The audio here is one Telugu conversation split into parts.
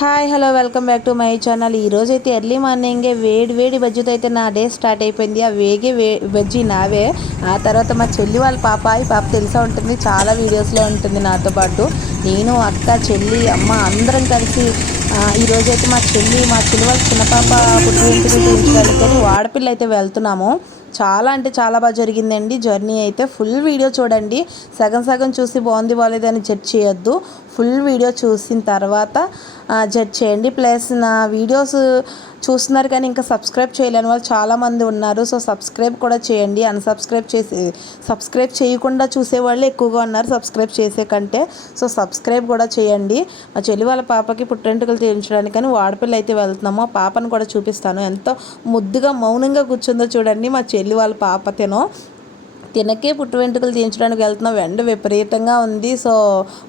Hi hello welcome back to my channel ఈరోజు అయితే ఎర్లీ మార్నింగే వేడి వేడి బజ్జీతో అయితే నా డే స్టార్ట్ అయిపోయింది. ఆ వేగే వే బజ్జీ నావే. ఆ తర్వాత మా చెల్లి వాళ్ళ పాప ఈ పాప తెలిసే ఉంటుంది చాలా వీడియోస్లో ఉంటుంది నాతో పాటు. నేను అక్క చెల్లి అమ్మ అందరం కలిసి ఈరోజైతే ఈరోజు అయితే మా చెల్లి మా చెల్లి వాళ్ళ చిన్న పాప పుట్టినరోజు తీసుకెళ్ళి వాడపిల్ల అయితే వెళ్తున్నాము. చాలా అంటే చాలా బాగా జరిగిందండి. జర్నీ అయితే ఫుల్ వీడియో చూడండి. సగం సగం చూసి బాగుంది బాగాలేదని జడ్జ్ చేయొద్దు. ఫుల్ వీడియో చూసిన తర్వాత జడ్జ్ చేయండి. ప్లస్ నా వీడియోస్ చూస్తున్నారు కానీ ఇంకా సబ్స్క్రైబ్ చేయలేని వాళ్ళు చాలామంది ఉన్నారు. సో సబ్స్క్రైబ్ కూడా చేయండి. అన్సబ్స్క్రైబ్ చేసి సబ్స్క్రైబ్ చేయకుండా చూసేవాళ్ళు ఎక్కువగా ఉన్నారు. సబ్స్క్రైబ్ చేసే కంటే. సో సబ్స్క్రైబ్ కూడా చేయండి. మా చెల్లి వాళ్ళ పాపకి పుట్టెంటుకలు చేయించడానికి కానీ వాడపిల్ల అయితే వెళ్తున్నాము. ఆ పాపను కూడా చూపిస్తాను. ఎంతో ముద్దుగా మౌనంగా కూర్చుందో చూడండి మా చెల్లి వాళ్ళ పాప తినో. తినకే పుట్టు వెంట్రుకలు తీయించడానికి వెళ్తున్నాం ఎండ విపరీతంగా ఉంది. సో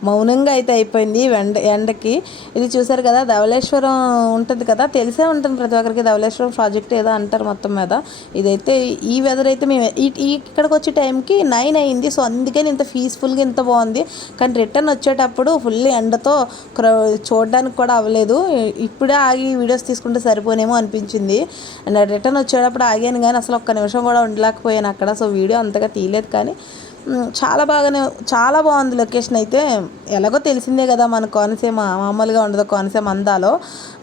మౌనంగా అయితే అయిపోయింది ఎండ ఎండకి. ఇది చూసారు కదా ధవళేశ్వరం ఉంటుంది కదా తెలిసే ఉంటుంది ప్రతి ఒక్కరికి. ధవళేశ్వరం ప్రాజెక్ట్ ఏదో అంటారు మొత్తం మీద. ఇదైతే ఈ వెదర్ అయితే మేము ఇక్కడికి వచ్చే టైంకి నైన్ అయింది. సో అందుకని ఇంత పీస్ఫుల్గా ఇంత బాగుంది. కానీ రిటర్న్ వచ్చేటప్పుడు ఫుల్ ఎండతో క్రౌ చూడడానికి కూడా అవ్వలేదు. ఇప్పుడే ఆగి వీడియోస్ తీసుకుంటే సరిపోనేమో అనిపించింది. రిటర్న్ వచ్చేటప్పుడు ఆగాను కానీ అసలు ఒక్క నిమిషం కూడా ఉండలేకపోయాను అక్కడ. సో వీడియో అంతగా తీయలేదు కానీ చాలా బాగానే చాలా బాగుంది లొకేషన్ అయితే. ఎలాగో తెలిసిందే కదా మన కోనసీమ మామూలుగా ఉండదు కోనసీమ అందాలో.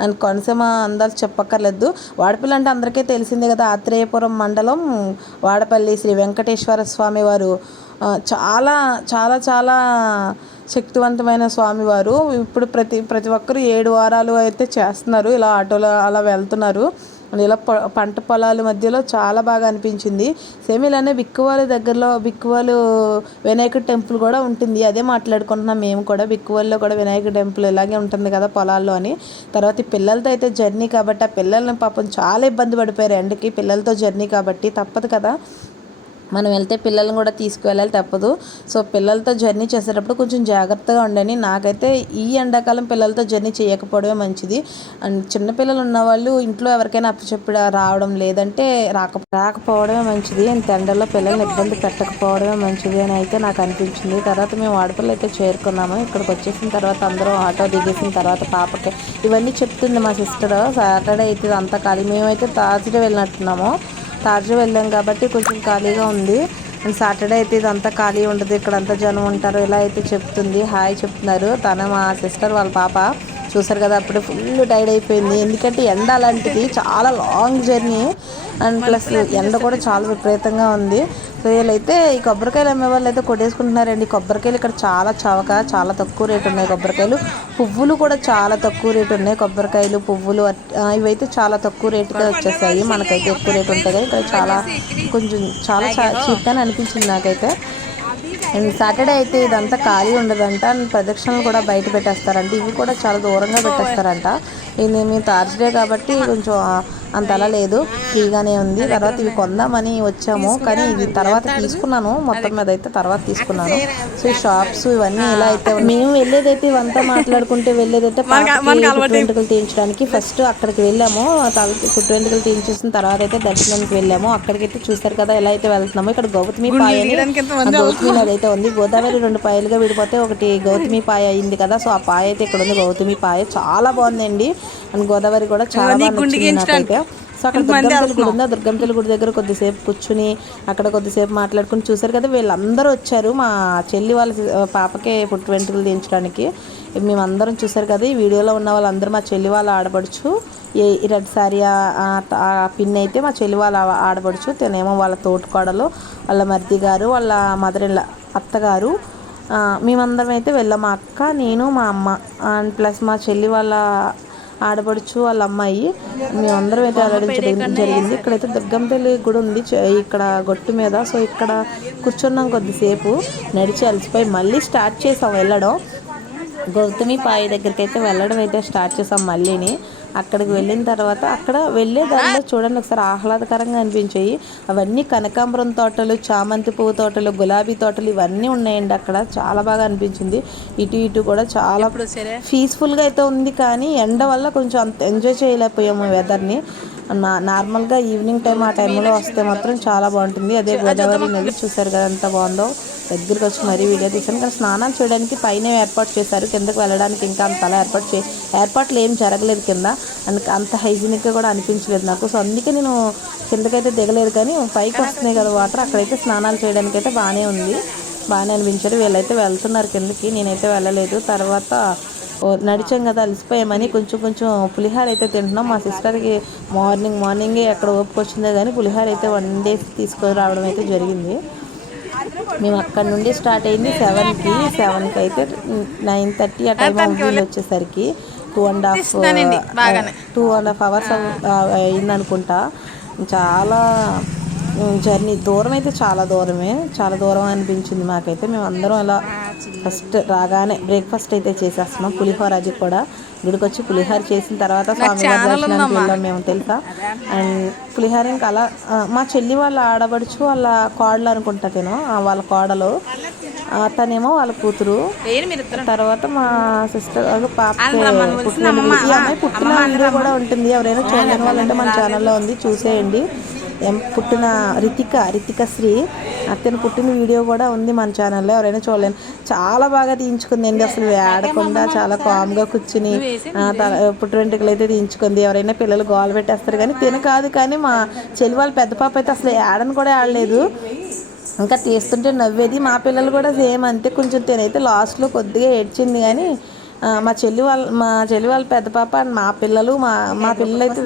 అండ్ కోనసీమ అందాలు చెప్పక్కర్లేదు. వాడపల్లి అంటే అందరికీ తెలిసిందే కదా ఆత్రేయపురం మండలం వాడపల్లి శ్రీ వెంకటేశ్వర స్వామి వారు. చాలా చాలా చాలా శక్తివంతమైన స్వామివారు ఇప్పుడు ప్రతి ప్రతి ఒక్కరు ఏడు వారాలు అయితే చేస్తున్నారు ఇలా ఆటోలో అలా వెళ్తున్నారు. ఇలా పంట పొలాల మధ్యలో చాలా బాగా అనిపించింది. సేమ్ ఇలానే బిక్కువాలి దగ్గరలో బిక్కువాలు వినాయకుడి టెంపుల్ కూడా ఉంటుంది. అదే మాట్లాడుకుంటున్నాం మేము కూడా. బిక్కువాల్లో కూడా వినాయకుడి టెంపుల్ ఇలాగే ఉంటుంది కదా పొలాల్లో అని. తర్వాత పిల్లలతో అయితే జర్నీ కాబట్టి ఆ పిల్లల్ని పాపం చాలా ఇబ్బంది పడిపోయారు. ఎండకి పిల్లలతో జర్నీ కాబట్టి తప్పదు కదా. మనం వెళ్తే పిల్లల్ని కూడా తీసుకువెళ్ళాలి తప్పదు. సో పిల్లలతో జర్నీ చేసేటప్పుడు కొంచెం జాగ్రత్తగా ఉండండి. నాకైతే ఈ ఎండాకాలం పిల్లలతో జర్నీ చేయకపోవడమే మంచిది. అండ్ చిన్నపిల్లలు ఉన్నవాళ్ళు ఇంట్లో ఎవరికైనా అప్పచెప్పి రావడం లేదంటే రాక రాకపోవడమే మంచిది. అండ్ ఎండల్లో పిల్లల్ని ఇబ్బంది పెట్టకపోవడమే మంచిది అని అయితే నాకు అనిపించింది. తర్వాత మేము ఆడపిల్ల అయితే చేరుకున్నాము. ఇక్కడికి వచ్చేసిన తర్వాత అందరూ ఆటో దిగేసిన తర్వాత పాపకి ఇవన్నీ చెప్తుంది మా సిస్టర్. సాటర్డే అయితే అంతా ఖాళీ మేమైతే తాజ్డే వెళ్ళినట్టున్నాము. తాజు వెళ్ళాం కాబట్టి కొంచెం ఖాళీగా ఉంది. అండ్ సాటర్డే అయితే ఇదంతా ఖాళీ ఉండదు. ఇక్కడ అంతా జనం ఉంటారు. ఇలా అయితే చెప్తుంది. హాయ్ చెప్తున్నారు. తన మా సిస్టర్ వాళ్ళ పాప. చూసారు కదా అప్పుడు ఫుల్ టైర్డ్ అయిపోయింది. ఎందుకంటే ఎండ అలాంటిది చాలా లాంగ్ జర్నీ అండ్ ప్లస్ ఎండ కూడా చాలా విపరీతంగా ఉంది. సో వీళ్ళైతే ఈ కొబ్బరికాయలు అమ్మే వాళ్ళు అయితే కొట్టేసుకుంటున్నారండి. కొబ్బరికాయలు ఇక్కడ చాలా చవక చాలా తక్కువ రేటు ఉన్నాయి కొబ్బరికాయలు. పువ్వులు కూడా చాలా తక్కువ రేటు ఉన్నాయి కొబ్బరికాయలు పువ్వులు. ఇవైతే చాలా తక్కువ రేటుగా వచ్చేసాయి. మనకైతే ఎక్కువ రేటు ఉంటాయి కదా ఇక్కడ చాలా కొంచెం చాలా చీప్గానే అనిపించింది నాకైతే. అండ్ సాటర్డే అయితే ఇదంతా ఖాళీ ఉండదంట. అండ్ ప్రదక్షిణలు కూడా బయట పెట్టేస్తారంట. ఇవి కూడా చాలా దూరంగా పెట్టేస్తారంట. ఇది మేము థర్స్డే కాబట్టి కొంచెం అంత అలా లేదు. ఫ్రీగానే ఉంది. తర్వాత ఇవి కొందామని వచ్చాము. కానీ ఇది తర్వాత తీసుకున్నాను. మొత్తం మీద అయితే తర్వాత తీసుకున్నాను. సో ఈ షాప్స్ ఇవన్నీ ఇలా అయితే. మేము వెళ్ళేదైతే ఇవంతా మాట్లాడుకుంటే వెళ్ళేదైతే వెంట్రుకలు తీయించడానికి ఫస్ట్ అక్కడికి వెళ్ళాము. పుట్టు వెంట్రుకలు తీయించేసిన తర్వాత అయితే దర్శనానికి వెళ్ళాము. అక్కడికైతే చూస్తారు కదా ఎలా అయితే వెళ్తున్నామో. ఇక్కడ గౌతమి పాయ అని ఆ గౌతమి నది అయితే ఉంది. గోదావరి రెండు పాయలుగా విడిపోతే ఒకటి గౌతమి పాయ అయింది కదా సో ఆ పాయ అయితే ఇక్కడ ఉంది. గౌతమి పాయ చాలా బాగుందండి. అండ్ గోదావరి కూడా చాలా బాగా నచ్చింది నాకైతే. సో అక్కడ దుర్గంపల్లి గుడి ఉంది? ఆ దుర్గంపల్లి గుడి దగ్గర కొద్దిసేపు కూర్చుని అక్కడ కొద్దిసేపు మాట్లాడుకుని చూసారు కదా వీళ్ళందరూ వచ్చారు మా చెల్లి వాళ్ళ పాపకే పుట్టు వెంట్రుకలు తీయించడానికి. మేమందరం చూసారు కదా ఈ వీడియోలో ఉన్న వాళ్ళందరూ మా చెల్లి వాళ్ళు ఆడపడుచు ఏ రెడ్ సారీ ఆ- పిన్ అయితే మా చెల్లి వాళ్ళ ఆడబడుచు ఆడపడుచు తనేమో వాళ్ళ తోటికోడలు వాళ్ళ మరిది గారు వాళ్ళ మదర్ ఇన్ అత్తగారు. మేమందరం అయితే వెళ్ళాం. మా అక్క నేను మా అమ్మ అండ్ ప్లస్ మా చెల్లి వాళ్ళ ఆడపడుచు వాళ్ళ అమ్మాయి. మేమందరం అయితే వెళ్ళడం జరిగింది ఇక్కడైతే దుర్గంపల్లి గుడి ఉంది ఇక్కడ గొట్టు మీద. సో ఇక్కడ కూర్చున్నాం కొద్దిసేపు. నడిచి అలసిపోయి మళ్ళీ స్టార్ట్ చేసాం వెళ్ళడం. గౌతమి పాయ దగ్గరికి అయితే వెళ్ళడం అయితే స్టార్ట్ చేసాం మళ్ళీని. అక్కడికి వెళ్ళిన తర్వాత అక్కడ వెళ్ళే దారిలో చూడండి ఒకసారి ఆహ్లాదకరంగా అనిపించాయి. అవన్నీ కనకాంబరం తోటలు చామంతి పువ్వు తోటలు గులాబీ తోటలు ఇవన్నీ ఉన్నాయండి అక్కడ. చాలా బాగా అనిపించింది. ఇటు ఇటు కూడా చాలా పీస్ఫుల్గా అయితే ఉంది కానీ ఎండ వల్ల కొంచెం అంత ఎంజాయ్ చేయలేకపోయాము వెదర్ని నార్మల్గా ఈవినింగ్ టైం ఆ టైంలో వస్తే మాత్రం చాలా బాగుంటుంది. అదే గోదావరి నది చూసారు కదా ఎంత బాగుందో. దగ్గరికి వచ్చి మరీ వీడియో తీసాను కానీ స్నానాలు చేయడానికి పైన ఏర్పాటు చేశారు. కిందకి వెళ్ళడానికి ఇంకా అంతలా ఏర్పాటు చే ఏర్పాట్లు ఏం జరగలేదు కింద. అంత అంత హైజీనిక్గా కూడా అనిపించలేదు నాకు. సో అందుకే నేను కిందకైతే దిగలేదు. కానీ పైకి వస్తున్నాయి కదా వాటర్. అక్కడైతే స్నానాలు చేయడానికి అయితే బాగానే ఉంది. బాగానే అనిపించారు. వీళ్ళైతే వెళ్తున్నారు కిందకి. నేనైతే వెళ్ళలేదు. తర్వాత నడిచాం కదా అలసిపోయామని కొంచెం కొంచెం పులిహార అయితే తింటున్నాం. మా సిస్టర్కి మార్నింగ్ మార్నింగే ఎక్కడ ఓపిక వచ్చిందో కానీ పులిహార అయితే వన్ డేస్ తీసుకొని రావడం అయితే జరిగింది. మేము అక్కడ నుండి స్టార్ట్ అయింది సెవెన్కి సెవెన్కి అయితే నైన్ థర్టీ ఆ టైం వచ్చేసరికి two and half two and half hours అయింది అనుకుంటా చాలా జర్నీ దూరం అయితే చాలా దూరమే. చాలా దూరం అనిపించింది మాకైతే. మేము అందరం అలా ఫస్ట్ రాగానే బ్రేక్ఫాస్ట్ అయితే చేసేస్తున్నాం. పులిహోర అది కూడా గుడికి వచ్చి పులిహోర చేసిన తర్వాత స్వామివారి దర్శనానికి వెళ్ళాం మేము తెలుసా? అండ్ పులిహోర ఇంకా అలా మా చెల్లి వాళ్ళ ఆడబడుచు వాళ్ళ కోడలు అనుకుంటా నేను వాళ్ళ కోడలు. ఆ, తనేమో వాళ్ళ కూతురు. తర్వాత మా సిస్టర్ పాప పుట్టిన ఈ అమ్మాయి పుట్టిన వీడియో కూడా ఉంటుంది. ఎవరైనా చూడలేని వాళ్ళంటే మన ఛానల్లో ఉంది చూసేయండి. పుట్టిన రితిక రితిక శ్రీ. అతను పుట్టిన వీడియో కూడా ఉంది మన ఛానల్లో ఎవరైనా చూడలేను. చాలా బాగా తీయించుకుంది అసలు. వేడకుండా చాలా కామ్గా కూర్చుని పుట్టు వెంట్రుకలు అయితే తీయించుకుంది. ఎవరైనా పిల్లలు గోల పెట్టేస్తారు కానీ తిన కాదు కానీ మా చెల్లి వాళ్ళ పెద్ద పాప అయితే అసలు ఏడని కూడా ఆడలేదు ఇంకా తీస్తుంటే నవ్వేది. మా పిల్లలు కూడా సేమ్ అంతే. కొంచెం తినైతే లాస్ట్లో కొద్దిగా ఏడ్చింది కానీ మా చెల్లి వాళ్ళ మా చెల్లి వాళ్ళ పెద్ద పాప మా పిల్లలు మా మా పిల్లలు అయితే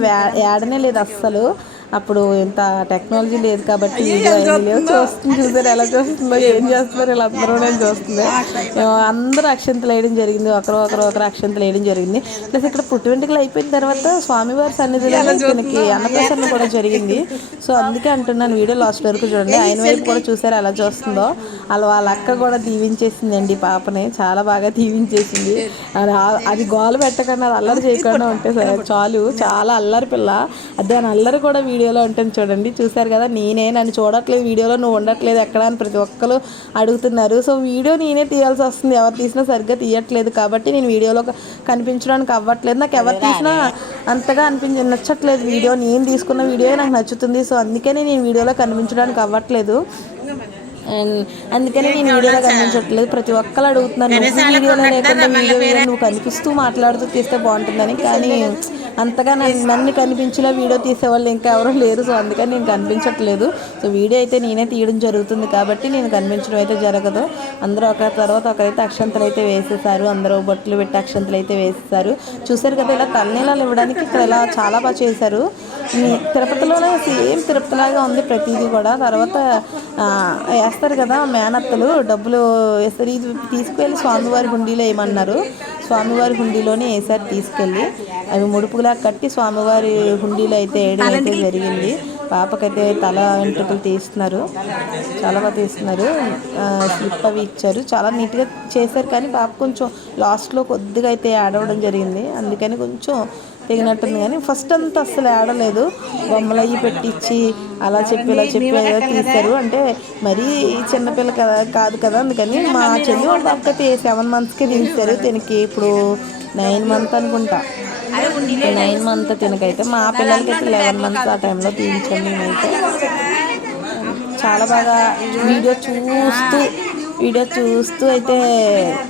ఏడనే లేదు అస్సలు. అప్పుడు ఇంత టెక్నాలజీ లేదు కాబట్టి వీడియో చూస్తుంది చూసారు ఎలా చూస్తుందో ఏం చేస్తున్నారు ఇలా అందరూ నేను చూస్తుంది అందరూ అక్షంతలు వేయడం జరిగింది ఒకరు ఒకరు ఒకరు అక్షంతలు వేయడం జరిగింది. ప్లస్ ఇక్కడ పుట్టు వెంట్రుకలు అయిపోయిన తర్వాత స్వామివారి సన్నిధిలో దీనికి అన్నప్రసన్న కూడా జరిగింది. సో అందుకే అంటున్నాను వీడియో లాస్ట్ వరకు చూడండి. ఆయన వైపు కూడా చూసారు ఎలా చూస్తుందో. అలా వాళ్ళ అక్క కూడా దీవించేసిందండి పాపని చాలా బాగా దీవించేసింది. అది అది గోల పెట్టకుండా అది అల్లరి చేయకుండా ఉంటే సరే చాలు. చాలా అల్లరి పిల్ల. అది దాని అల్లరి కూడా వీడియోలో ఉంటుంది చూడండి. చూసారు కదా? నేనే నన్ను చూడట్లేదు. వీడియోలో నువ్వు ఉండట్లేదు. ఎక్కడ అని ప్రతి ఒక్కరు అడుగుతున్నారు. సో వీడియో నేనే తీయాల్సి వస్తుంది. ఎవరు తీసినా సరిగ్గా తీయట్లేదు కాబట్టి నేను వీడియోలో కనిపించడానికి అవ్వట్లేదు. నాకు ఎవరు తీసినా అంతగా అనిపించ నచ్చట్లేదు. వీడియో నేను తీసుకున్న వీడియో నాకు నచ్చుతుంది. సో అందుకనే నేను వీడియోలో కనిపించడానికి అవ్వట్లేదు. అండ్ అందుకని నేను వీడియోలో కనిపించట్లేదు. ప్రతి ఒక్కరు అడుగుతున్నారు. నువ్వు వీడియోలో లేకుండా వీడియో వేరే నువ్వు కనిపిస్తూ మాట్లాడుతూ తీస్తే బాగుంటుందని. కానీ అంతగా నన్ను నన్ను కనిపించేలా వీడియో తీసేవాళ్ళు ఇంకా ఎవరూ లేరు. సో అందుకని నేను కనిపించట్లేదు. సో వీడియో అయితే నేనే తీయడం జరుగుతుంది కాబట్టి నేను కనిపించడం అయితే జరగదు. అందరూ ఒక తర్వాత ఒకరైతే అక్షంతలు అయితే వేసేసారు. అందరూ బొట్లు పెట్టి అక్షంతలు అయితే వేసేసారు. చూసారు కదా ఇలా తలనీలాలు ఇవ్వడానికి ఇక్కడ ఇలా చాలా బాగా చేశారు. తిరుపతిలోనే సేమ్ తిరుపతిలాగా ఉంది ప్రతిదీ కూడా. తర్వాత వేస్తారు కదా మేనత్తలు డబ్బులు వేస్తారు. ఇది తీసుకువెళ్ళి స్వామివారి హుండీలో వేయమన్నారు స్వామివారి హుండీలోనే వేసారు తీసుకెళ్ళి. అవి ముడుపులా కట్టి స్వామివారి హుండీలో అయితే వేయడం అయితే జరిగింది. పాపకైతే తల వెంట్రుకలు తీస్తున్నారు. చాలా బాగా తీస్తున్నారు. స్లిప్ అవి ఇచ్చారు. చాలా నీట్గా చేశారు. కానీ పాప కొంచెం లాస్ట్లో కొద్దిగా అయితే యాడ్ అవ్వడం జరిగింది. అందుకని కొంచెం తెగినట్టుంది కానీ ఫస్ట్ అంతా అస్సలు ఆడలేదు. బొమ్మలు అవి పెట్టించి అలా చెప్పి ఇలా చెప్పి ఏదో తీశారు. అంటే మరీ చిన్నపిల్ల కదా కాదు కదా అందుకని మా చెల్లి వాళ్ళ సెవెన్ మంత్స్కి తీశారు. దీనికి ఇప్పుడు నైన్ మంత్ అనుకుంటా. నైన్ మంత్ తినకైతే మా పిల్లలకైతే లెవెన్ మంత్స్ ఆ టైంలో తీయించాం మేమైతే చాలా బాగా వీడియో చూస్తూ వీడియో చూస్తూ అయితే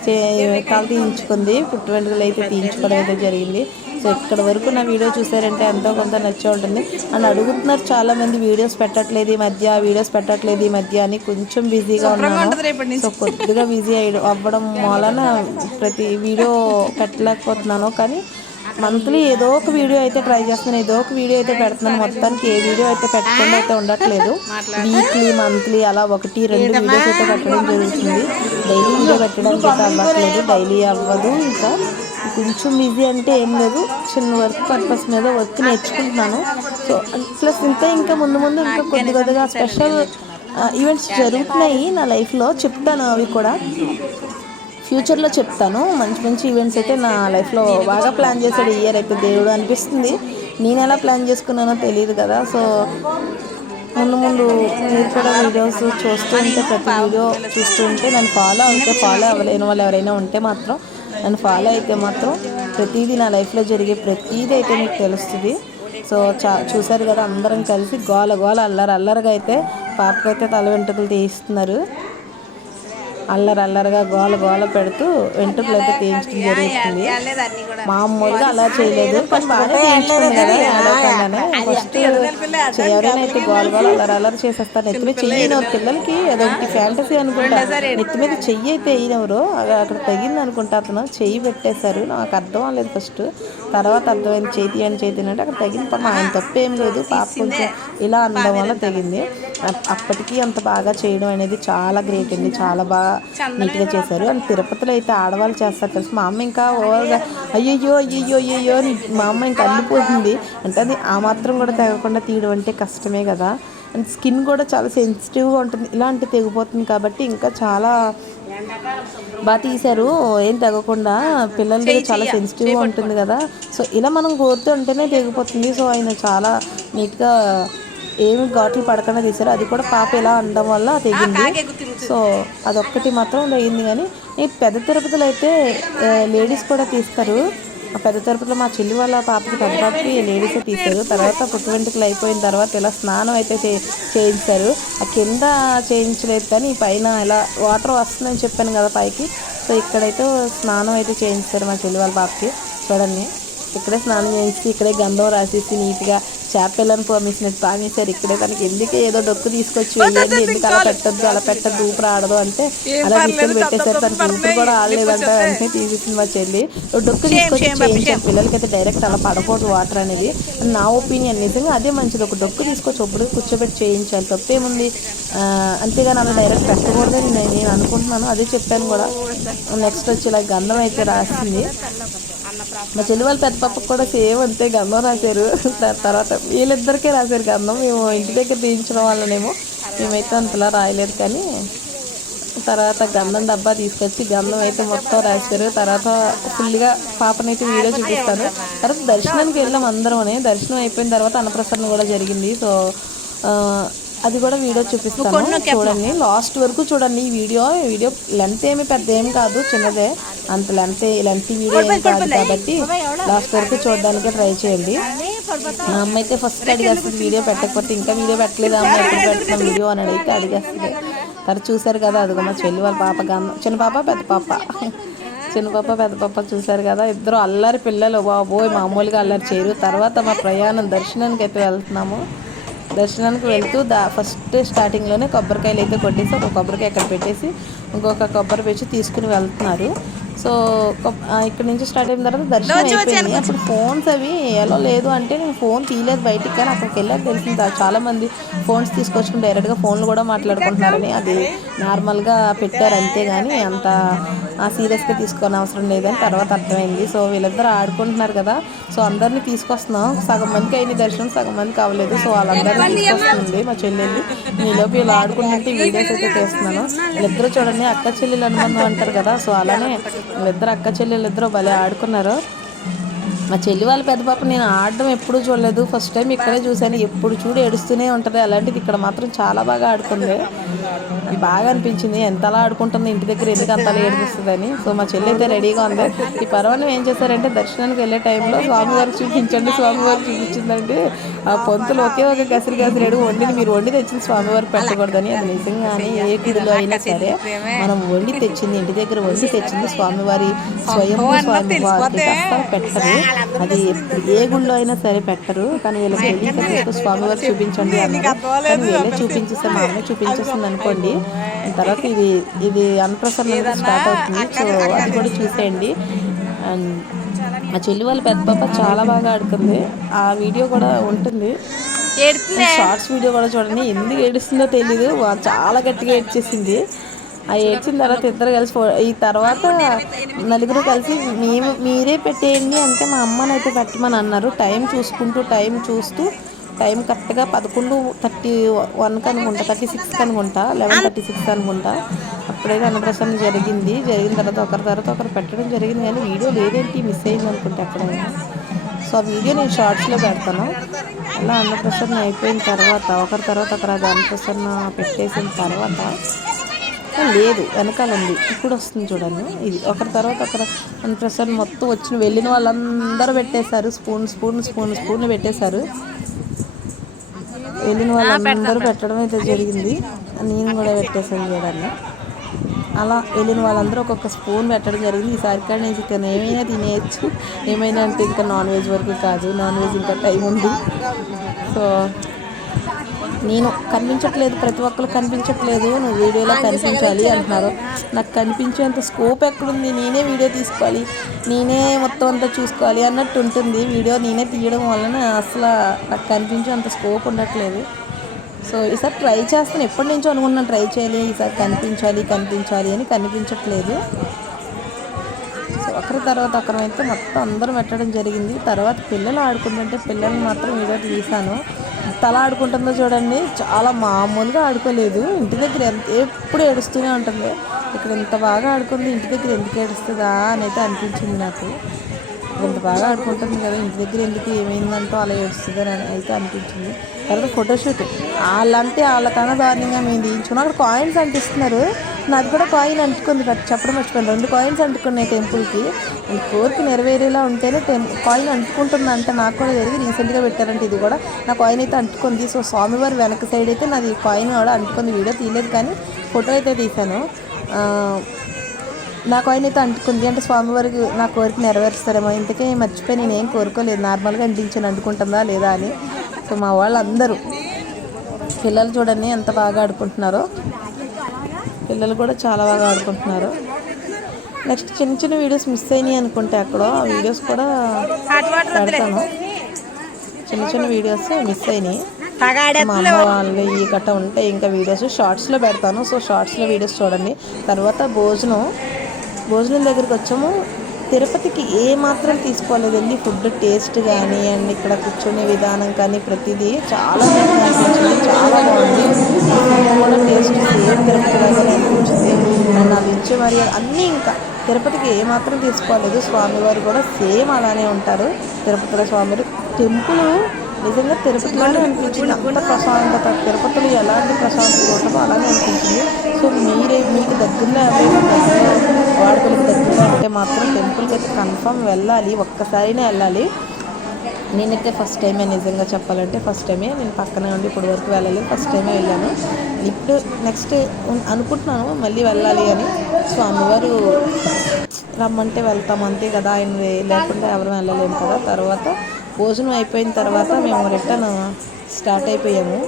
చే- తల తీయించుకుంది. పుట్టు వెంట్రుకలు అయితే తీయించుకోవడం అయితే జరిగింది. సో ఇక్కడ వరకు నా వీడియో చూసారంటే ఎంతో కొంత నచ్చే ఉంటుంది. అండ్ అడుగుతున్నారు చాలా మంది వీడియోస్ పెట్టట్లేదు ఈ మధ్య వీడియోస్ పెట్టట్లేదు ఈ మధ్య అని కొంచెం బిజీగా ఉన్నాను. సో కొద్దిగా బిజీ అవ్వడం వలన ప్రతి వీడియో పెట్టలేకపోతున్నాను. కానీ మంత్లీ ఏదో ఒక వీడియో అయితే ట్రై చేస్తున్నాను. ఏదో ఒక వీడియో అయితే పెడుతున్నాను. మొత్తానికి ఏ వీడియో అయితే పెట్టకుండా అయితే ఉండట్లేదు. వీక్లీ మంత్లీ అలా ఒకటి రెండు వీడియోస్ అయితే పెట్టడం జరుగుతుంది. డైలీ వీడియో పెట్టడానికి అయితే అవ్వట్లేదు. డైలీ అవ్వదు ఇంకా కొంచెం బిజీ అంటే ఏం లేదు. చిన్న వర్క్ పర్పస్ మీద వర్క్ నేర్చుకుంటున్నాను. సో ప్లస్ ఇంకా ఇంకా ముందు ముందు ఇంకా కొద్ది కొద్దిగా స్పెషల్ ఈవెంట్స్ జరుగుతున్నాయి నా లైఫ్లో. చెప్తాను అవి కూడా. ఫ్యూచర్లో చెప్తాను. మంచి మంచి ఈవెంట్స్ అయితే నా లైఫ్లో బాగా ప్లాన్ చేశాడు. ఇయర్ అయితే దేవుడు అనిపిస్తుంది. నేను ఎలా ప్లాన్ చేసుకున్నానో తెలియదు కదా. సో ముందు ముందు మీరు కూడా వీడియోస్ చూస్తూ ఉంటే ప్రతి వీడియో చూస్తూ ఉంటే నన్ను ఫాలో అవుతే ఫాలో అవ్వలేని వాళ్ళు ఎవరైనా ఉంటే మాత్రం నన్ను ఫాలో అయితే మాత్రం ప్రతిదీ నా లైఫ్లో జరిగే ప్రతిదీ అయితే మీకు తెలుస్తుంది. సో చా చూసారు కదా అందరం కలిసి గోల గోల అల్లరి అల్లరిగా అయితే పాపకైతే తల వెంట్రుకలు తీయిస్తున్నారు. అల్లరి అల్లరిగా గోల గోల పెడుతూ వెంట్రుకలు అయితే తీయించడం జరుగుతుంది. మామూలుగా అలా చేయలేదు. కానీ తీయించుకుంది కదా ఏడవకుండానే ఫస్ట్ ఎవరైనా గోల గోల అల్లరి అల్లరి చేసేస్తారు నెత్తి మీద చెయ్యి పిల్లలకి అదొకటి ఫ్యాంటసీ అనుకుంటా. నెత్తి మీద చెయ్యి అయితే వేయనెవరు అక్కడ తగింది అనుకుంటా అతను. చెయ్యి పెట్టేశారు. నాకు అర్థం అవ్వలేదు ఫస్ట్. తర్వాత అర్థమైంది చేతి అని చేతి అంటే అక్కడ తగింది పాప ఆయన తప్పేం లేదు. పాప కొంచెం ఇలా అనడం వల్ల తగింది అప్- అప్పటికి అంత బాగా చేయడం అనేది చాలా గ్రేట్ అండి. చాలా బాగా నీట్గా చేశారు. అండ్ తిరుపతిలో అయితే ఆడవాళ్ళు చేస్తారు తెలుసు? మా అమ్మ ఇంకా ఓవర్గా అయ్యయ్యో అయ్యయ్యో అయ్యయ్యో మా అమ్మ ఇంకా అల్లిపోతుంది. అంటే అది ఆ మాత్రం కూడా తెగకుండా తీయడం అంటే కష్టమే కదా. అండ్ స్కిన్ కూడా చాలా సెన్సిటివ్గా ఉంటుంది. ఇలాంటి తెగిపోతుంది కాబట్టి ఇంకా చాలా బాగా తీశారు. ఏం తెగకుండా పిల్లల దగ్గర చాలా సెన్సిటివ్గా ఉంటుంది కదా. సో ఇలా మనం కోరుతూ ఉంటేనే తెగిపోతుంది. సో ఆయన చాలా నీట్గా ఏమి ఘాట్లు పడకుండా తీశారు అది కూడా పాప ఇలా అనడం వల్ల తెగింది. సో అదొక్కటి మాత్రం తెగింది కానీ ఈ పెద్ద తిరుపతిలో అయితే లేడీస్ కూడా తీస్తారు. ఆ పెద్ద తిరుపతిలో మా చెల్లి వాళ్ళ పాపకి పెద్ద పాపకి లేడీసే తీశారు. తర్వాత పుట్టు వెంట్రుకలు అయిపోయిన తర్వాత ఇలా స్నానం అయితే చే చేయించారు. ఆ కింద చేయించలేదు కానీ పైన ఇలా వాటర్ వస్తుందని చెప్పాను కదా పైకి. సో ఇక్కడైతే స్నానం అయితే చేయించారు మా చెల్లి వాళ్ళ పాపకి చూడండి. ఇక్కడే స్నానం చేయించి ఇక్కడే గంధం రాసేసి నీట్గా చేపలను పంపించినట్టు పామేశారు ఇక్కడే తనకి ఎందుకు ఏదో డొక్కు తీసుకొచ్చి వేయండి ఎందుకు అలా పెట్టద్దు? అలా పెట్టద్దు ఊపిరి ఆడదు అంటే అలా తీసుకెళ్ళి పెట్టేశారు. తనకి ఊపిరి కూడా ఆడలేదంట. వెంటనే తీసేసింది మా చెల్లి. డొక్కు తీసుకొచ్చి చేయించారు. పిల్లలకైతే డైరెక్ట్ అలా పడకూడదు వాటర్ అనేది. నా ఒపీనియన్ నిజంగా అదే మంచిది. ఒక డొక్కు తీసుకొచ్చి ఒప్పుడు కూర్చోబెట్టి చేయించాలి. తప్పేముంది? అంతేగాని అలా డైరెక్ట్ పెట్టకూడదని నేను నేను అనుకుంటున్నాను. అదే చెప్పాను కూడా. నెక్స్ట్ వచ్చి ఇలా గంధం అయితే రాసింది. మా చెల్లి వాళ్ళ పెద్ద పాపకు కూడా సేమ్ అంతే గంధం రాశారు. తర్వాత వీళ్ళిద్దరికే రాశారు గంధం. మేము ఇంటి దగ్గర తీయించడం వల్లనేమో మేమైతే అంతలా రాయలేదు కానీ తర్వాత గంధం డబ్బా తీసుకొచ్చి గంధం అయితే మొత్తం రాశారు. తర్వాత ఫుల్గా పాపనైతే వీడియో చూపిస్తాను. తర్వాత దర్శనానికి వెళ్ళాం అందరం దర్శనం అయిపోయిన తర్వాత అన్నప్రసన్న కూడా జరిగింది. సో అది కూడా వీడియో చూపిస్తాను. చూడండి లాస్ట్ వరకు చూడండి ఈ వీడియో. ఈ వీడియో లెంత్ ఏమి పెద్ద ఏం కాదు చిన్నదే. అంత లెంత్ లెంత్ వీడియో ఏం కాదు కాబట్టి లాస్ట్ వరకు చూడడానికి ట్రై చేయండి. మా అమ్మ అయితే ఫస్ట్ అడిగేస్తుంది వీడియో పెట్టకపోతే ఇంకా వీడియో పెట్టలేదు? అమ్మ ఎప్పుడు పెడుతున్న వీడియో? అని అడిగితే అడిగేస్తుంది. తర్వాత చూసారు కదా అదిగో మా చెల్లి వాళ్ళ పాప గంధం. చిన్న పాప పెద్ద పాప? చిన్న పాప పెద్ద పాప చూసారు కదా ఇద్దరు అల్లరి పిల్లలు. బాబోయ్ మామూలుగా అల్లరి చేయరు. తర్వాత మా ప్రయాణం దర్శనానికి అయితే వెళ్తున్నాము. దర్శనానికి వెళ్తూ దా ఫస్ట్ స్టార్టింగ్లోనే కొబ్బరికాయలు అయితే కొట్టేసి ఒక కొబ్బరికాయ అక్కడ పెట్టేసి ఇంకొక కొబ్బరి పెట్టి తీసుకుని వెళ్తున్నారు. సో ఇక్కడ నుంచి స్టార్ట్ అయిన తర్వాత దర్శనం అయిపోయింది. అప్పుడు ఫోన్స్ అవి ఎలా లేదు అంటే నేను ఫోన్ తీయలేదు బయటికి కానీ అక్కడికి వెళ్ళాక తెలిసింది చాలా మంది ఫోన్స్ తీసుకొచ్చుకుని డైరెక్ట్గా ఫోన్లు కూడా మాట్లాడుకుంటున్నారని. అది నార్మల్గా పెట్టారు అంతే కానీ అంత సీరియస్గా తీసుకోని అవసరం లేదని తర్వాత అర్థమైంది. సో వీళ్ళిద్దరు ఆడుకుంటున్నారు కదా సో అందరినీ తీసుకొస్తున్నాం. సగం మందికి అయిన దర్శనం సగం మందికి అవ్వలేదు. సో వాళ్ళందరినీ తీసుకొస్తుంది మా చెల్లెల్ని. నీలోపు ఇలా ఆడుకుంటుంటే వీడియోస్ అయితే తీస్తున్నాను. వీళ్ళిద్దరూ చూడండి అక్క చెల్లెలు అనుబంధం అంటారు కదా సో అలానే వీళ్ళిద్దరు అక్క చెల్లెలు ఇద్దరు భలే ఆడుకున్నారు. మా చెల్లి వాళ్ళ పెద్ద పాప నేను ఆడడం ఎప్పుడూ చూడలేదు. ఫస్ట్ టైం ఇక్కడే చూశాను. ఎప్పుడు చూడు ఏడుస్తూనే ఉంటుంది. అలాంటిది ఇక్కడ మాత్రం చాలా బాగా ఆడుకుంది. బాగా అనిపించింది. ఎంతలా ఆడుకుంటుంది ఇంటి దగ్గర ఎందుకు అంతలా ఏడిపిస్తుందని. సో మా చెల్లి అయితే రెడీగా ఉంది. ఈ పర్వాణం ఏం చేశారంటే దర్శనానికి వెళ్ళే టైంలో స్వామివారికి చూపించండి స్వామివారికి చూపించిందంటే ఆ పొంతులు ఒకే ఒక గసిరి గసిరేడు వండిని మీరు వండి తెచ్చిన స్వామివారికి పెట్టకూడదని. అది నిజంగానే ఏ గుడిలో అయినా సరే మనం వండి తెచ్చింది ఇంటి దగ్గర వండి తెచ్చింది స్వామివారి స్వయం స్వామివారికి. అస్సలు పెట్టరు. అది ఏ గుళ్ళో అయినా సరే పెట్టరు. కానీ వీళ్ళకి తీసుకు స్వామివారికి చూపించండి అన్నారు. కానీ వీళ్ళే చూపించేస్తే మా అమ్మ చూపించేస్తుంది అనుకోండి. తర్వాత ఇది ఇది అన్నప్రసన్న స్టార్ట్ అవుతుంది. సో అది కూడా చూసేయండి. అండ్ మా చెల్లి వాళ్ళ పెద్ద పాప చాలా బాగా ఆడుతుంది. ఆ వీడియో కూడా ఉంటుంది. షార్ట్స్ వీడియో కూడా చూడండి. ఎందుకు ఏడుస్తుందో తెలీదు. చాలా గట్టిగా ఏడ్చేసింది. ఆ ఏడ్చిన తర్వాత ఇద్దరు కలిసి ఈ తర్వాత నలుగురు కలిసి మేము మీరే పెట్టేయండి అంటే మా అమ్మని అయితే పెట్టమని అన్నారు. టైం చూసుకుంటూ టైం చూస్తూ టైం కరెక్ట్గా పదకొండు థర్టీ వన్కి అనుకుంటా థర్టీ సిక్స్కి అనుకుంటా లెవెన్ థర్టీ సిక్స్ అనుకుంటా. అప్పుడైతే అన్నప్రసన్న జరిగింది. జరిగిన తర్వాత ఒకరి తర్వాత ఒకరు పెట్టడం జరిగింది కానీ వీడియో లేదేంటి? మిస్ అయింది అనుకుంటా ఎక్కడైనా. సో ఆ వీడియో నేను షార్ట్స్లో పెడతాను. అలా అన్నప్రసన్న అయిపోయిన తర్వాత ఒకరి తర్వాత ఒకరు అది అన్నప్రసన్న పెట్టేసిన తర్వాత లేదు వెనకాల ఉంది. ఇప్పుడు వస్తుంది చూడండి. ఇది ఒకరి తర్వాత ఒకరు మన ప్రసాద్ మొత్తం వచ్చిన వెళ్ళిన వాళ్ళందరూ పెట్టేశారు. స్పూన్ స్పూన్ స్పూన్ స్పూన్ పెట్టేశారు. వెళ్ళిన వాళ్ళందరూ పెట్టడం అయితే జరిగింది. నేను కూడా పెట్టేసాను చూడండి. అలా వెళ్ళిన వాళ్ళందరూ ఒక్కొక్క స్పూన్ పెట్టడం జరిగింది. ఈసారి కానీ నేను చికెన్ ఏమైనా తినేయచ్చు. ఏమైనా అంటే ఇంకా నాన్ వెజ్ వరకు కాదు. నాన్ వెజ్ ఇంకా టైం ఉంది. సో నేను కనిపించట్లేదు ప్రతి ఒక్కరు కనిపించట్లేదు నువ్వు వీడియోలో కనిపించాలి అంటున్నారు. నాకు కనిపించేంత స్కోప్ ఎక్కడుంది? నేనే వీడియో తీసుకోవాలి. నేనే మొత్తం అంతా చూసుకోవాలి అన్నట్టు ఉంటుంది. వీడియో నేనే తీయడం వలన అసలు నాకు కనిపించేంత స్కోప్ ఉండట్లేదు. సో ఈసారి ట్రై చేస్తాను. ఎప్పటి నుంచో అనుకున్నాను ట్రై చేయాలి ఈసారి కనిపించాలి కనిపించాలి అని కనిపించట్లేదు. సో ఒకరి తర్వాత ఒకరైతే మొత్తం అందరం పెట్టడం జరిగింది. తర్వాత పిల్లలు ఆడుకుంటుంటే పిల్లల్ని మాత్రం వీడియో తీశాను. తల ఆడుకుంటుందో చూడండి. చాలా మామూలుగా ఆడుకోలేదు. ఇంటి దగ్గర ఎంత ఎప్పుడు ఏడుస్తూనే ఉంటుంది. ఇక్కడ ఇంత బాగా ఆడుకుంది ఇంటి దగ్గర ఎందుకు ఏడుస్తుందా అని అయితే అనిపించింది నాకు. ఇంత బాగా ఆడుకుంటుంది కదా ఇంటి దగ్గర ఎందుకు ఏమైందంటో అలా ఏడుస్తుంది అని అయితే అనిపించింది. తర్వాత ఫోటోషూట్ వాళ్ళంటే వాళ్ళకన్నా దారుణంగా మేము తీయించుకున్నాం అక్కడ కాయిన్స్ అంటిస్తున్నారు. నాకు కూడా కాయిన్ అంటుకుంది కదా చెప్పడం మర్చిపోయాను. రెండు కాయిన్స్ అంటుకున్నాయి టెంపుల్కి. కోరిక నెరవేరేలా ఉంటేనే టెం కాయిన్ అంటుకుంటుంది అంటే నాకు కూడా జరిగి రీసెంట్గా పెట్టారంటే ఇది కూడా. నా కాయిన్ అయితే అంటుకుంది. సో స్వామివారి వెనక సైడ్ అయితే నాది కాయిన్ కూడా అంటుకుంది. వీడియో తీయలేదు కానీ ఫోటో అయితే తీశాను. నా కాయిన్ అయితే అంటుకుంది అంటే స్వామివారికి నా కోరిక నెరవేరుస్తారేమో. ఇంతకే మర్చిపోయి నేను ఏం కోరుకోలేదు. నార్మల్గా అంటించాను అంటుకుంటుందా లేదా అని. సో మా వాళ్ళందరూ పిల్లలు చూడండి ఎంత బాగా ఆడుకుంటున్నారో. పిల్లలు కూడా చాలా బాగా ఆడుకుంటున్నారు. నెక్స్ట్ చిన్న చిన్న వీడియోస్ మిస్ అయినాయి అనుకుంటే అక్కడ ఆ వీడియోస్ కూడా పెడతాను. చిన్న చిన్న వీడియోస్ మిస్ అయినాయి. మా అమ్మ వాళ్ళు ఈ గట్ట ఉంటాయి ఇంకా వీడియోస్ షార్ట్స్లో పెడతాను. సో షార్ట్స్లో వీడియోస్ చూడండి. తర్వాత భోజనం. భోజనం దగ్గరికి వచ్చాము. తిరుపతికి ఏ మాత్రం తీసుకోలేదండి ఫుడ్ టేస్ట్ కానీ అండ్ ఇక్కడ కూర్చునే విధానం కానీ ప్రతిదీ చాలా అనిపించింది. చాలా బాగుంది. కూడా టేస్ట్ సేమ్ తిరుపతి అనిపించింది. అండ్ ఆ ఇచ్చే మరి అన్నీ ఇంకా తిరుపతికి ఏ మాత్రం తీసుకోలేదు. స్వామివారు కూడా సేమ్ అలానే ఉంటారు. తిరుపతిలో స్వామివారు టెంపుల్ నిజంగా తిరుపతిలోనే అనిపించింది. అంత ప్రశాంతత తిరుపతిలో ఎలాంటి ప్రశాంతత ఉంటుందో అలానే అనిపించింది. సో మీరే మీకు దగ్గరలో వాడుకలకు దగ్గరలో ఉంటే మాత్రం టెంపుల్కి అయితే కన్ఫర్మ్ వెళ్ళాలి. ఒక్కసారినే వెళ్ళాలి. నేనైతే ఫస్ట్ టైమే నిజంగా చెప్పాలంటే ఫస్ట్ టైమే. నేను పక్కనే ఉండి ఇప్పటి వరకు వెళ్ళలేదు. ఫస్ట్ టైమే వెళ్ళాను. ఇప్పుడు నెక్స్ట్ అనుకుంటున్నాను మళ్ళీ వెళ్ళాలి అని. స్వామివారు రమ్మంటే వెళ్తాం అంతే కదా. ఆయన లేకుండా ఎవరు వెళ్ళలేము కదా. తర్వాత భోజనం అయిపోయిన తర్వాత మేము రిటర్న్ స్టార్ట్ అయిపోయాము.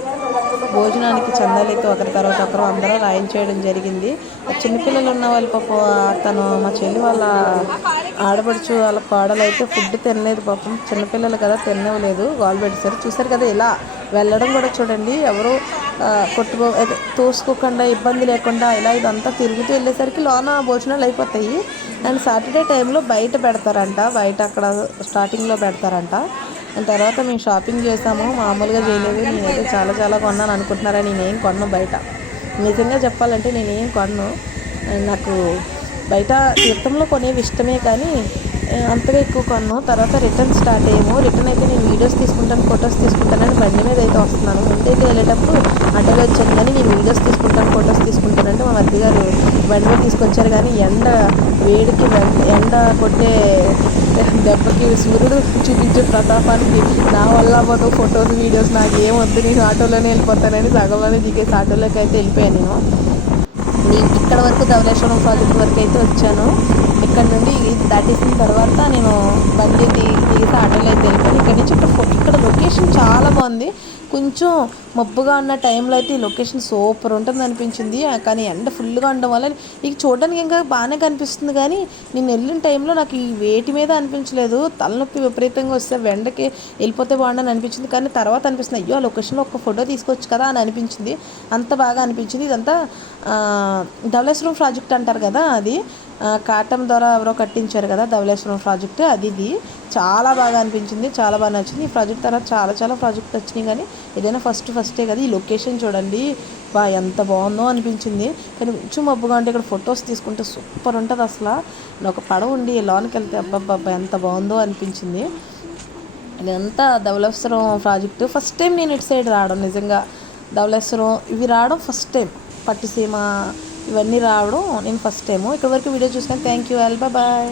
భోజనానికి చందాలైతే ఒకరి తర్వాత ఒకరు అందరూ రాయించేయడం జరిగింది. చిన్నపిల్లలు ఉన్న వాళ్ళు పాప తను మా చెల్లి వాళ్ళ ఆడపడుచు వాళ్ళ కోడలు అయితే ఫుడ్ తినలేదు పాపం. చిన్నపిల్లలు కదా తినలేదు గోల్ పెట్టేశారు. చూసారు కదా ఇలా వెళ్ళడం కూడా చూడండి. ఎవరు కొట్టుకో తోసుకోకుండా ఇబ్బంది లేకుండా ఇలా ఇదంతా తిరుగుతూ వెళ్ళేసరికి లోన భోజనాలు అయిపోతాయి. అండ్ సాటర్డే టైంలో బయట పెడతారంట. బయట అక్కడ స్టార్టింగ్లో పెడతారంట. తర్వాత మేము షాపింగ్ చేసాము. మామూలుగా చేయలేదు. నేనైతే చాలా చాలా కొన్నాను అనుకుంటున్నారా? నేనేం కొన్నాను బయట. నిజంగా చెప్పాలంటే నేనేం కొన్నాను నాకు బయట తీర్థంలో కొనేవి ఇష్టమే కానీ అంతగా ఎక్కువ కొన్నాను తర్వాత రిటర్న్ స్టార్ట్ అయ్యాము. రిటర్న్ అయితే నేను వీడియోస్ తీసుకుంటాను ఫొటోస్ తీసుకుంటానని బండి మీద అయితే వస్తున్నాను. ముందైతే వెళ్ళేటప్పుడు అడ్డగా వచ్చాను కానీ నేను వీడియోస్ తీసుకుంటాను ఫొటోస్ తీసుకుంటానంటే మా మధ్య గారు బండి మీద తీసుకొచ్చారు కానీ ఎండ వేడికి ఎండ కొట్టే దెబ్బకి సూర్యుడు చూపించే ప్రతాపానికి నా వల్ల అవ్వదు ఫొటోస్ వీడియోస్ నాకు ఏం వద్దు నేను ఆటోలోనే వెళ్ళిపోతానని సగంలోనే దిగేసి ఆటోలోకి అయితే వెళ్ళిపోయాను నేను. నేను ఇక్కడ వరకు ధవలేశ్వరం ప్రాజెక్ట్ వరకు అయితే వచ్చాను. ఇక్కడ నుండి దాటేసిన తర్వాత నేను బండి దిగి దిగేసి ఆటోలో అయితే వెళ్ళిపోయాను. ఇక్కడ నుంచి ఇక్కడ లొకేషన్ చాలా బాగుంది. కొంచెం మబ్బుగా ఉన్న టైంలో అయితే ఈ లొకేషన్ సూపర్ ఉంటుంది అనిపించింది. కానీ ఎండ ఫుల్గా ఉండడం వల్ల నీకు చూడడానికి ఇంకా బాగానే కనిపిస్తుంది కానీ నేను వెళ్ళిన టైంలో నాకు ఈ వేటి మీద అనిపించలేదు. తలనొప్పి విపరీతంగా వస్తే వెండకి వెళ్ళిపోతే బాగుండని అనిపించింది. కానీ తర్వాత అనిపిస్తుంది అయ్యో ఆ లొకేషన్లో ఒక ఫోటో తీసుకోవచ్చు కదా అని అనిపించింది. అంత బాగా అనిపించింది. ఇదంతా ధవళేశ్వరం ప్రాజెక్ట్ అంటారు కదా అది. కాటం ద్వారా ఎవరో కట్టించారు కదా ధవళేశ్వరం ప్రాజెక్ట్ అది ఇది. చాలా బాగా అనిపించింది. చాలా బాగా నచ్చింది. ఈ ప్రాజెక్ట్ తర్వాత చాలా చాలా ప్రాజెక్ట్ వచ్చినాయి కానీ ఏదైనా ఫస్ట్ ఫస్టే కదా ఈ లొకేషన్ చూడండి. బా ఎంత బాగుందో అనిపించింది. కానీ కొంచెం మబ్బుగా ఉంటే ఇక్కడ ఫొటోస్ తీసుకుంటే సూపర్ ఉంటుంది అసలు. ఒక పడవ ఉండి లోనికి వెళ్తే అబ్బాబ్బా ఎంత బాగుందో అనిపించింది. ఇదంతా ధవలేశ్వరం ప్రాజెక్టు. ఫస్ట్ టైం నేను ఇటు సైడ్ రావడం నిజంగా. ధవలేశ్వరం ఇవి రావడం ఫస్ట్ టైం పట్టిసీమ ఇవన్నీ రావడం నేను ఫస్ట్ టైము ఇక్కడ వరకు వీడియో చూసాను థ్యాంక్ యూ వెల్ బాయ్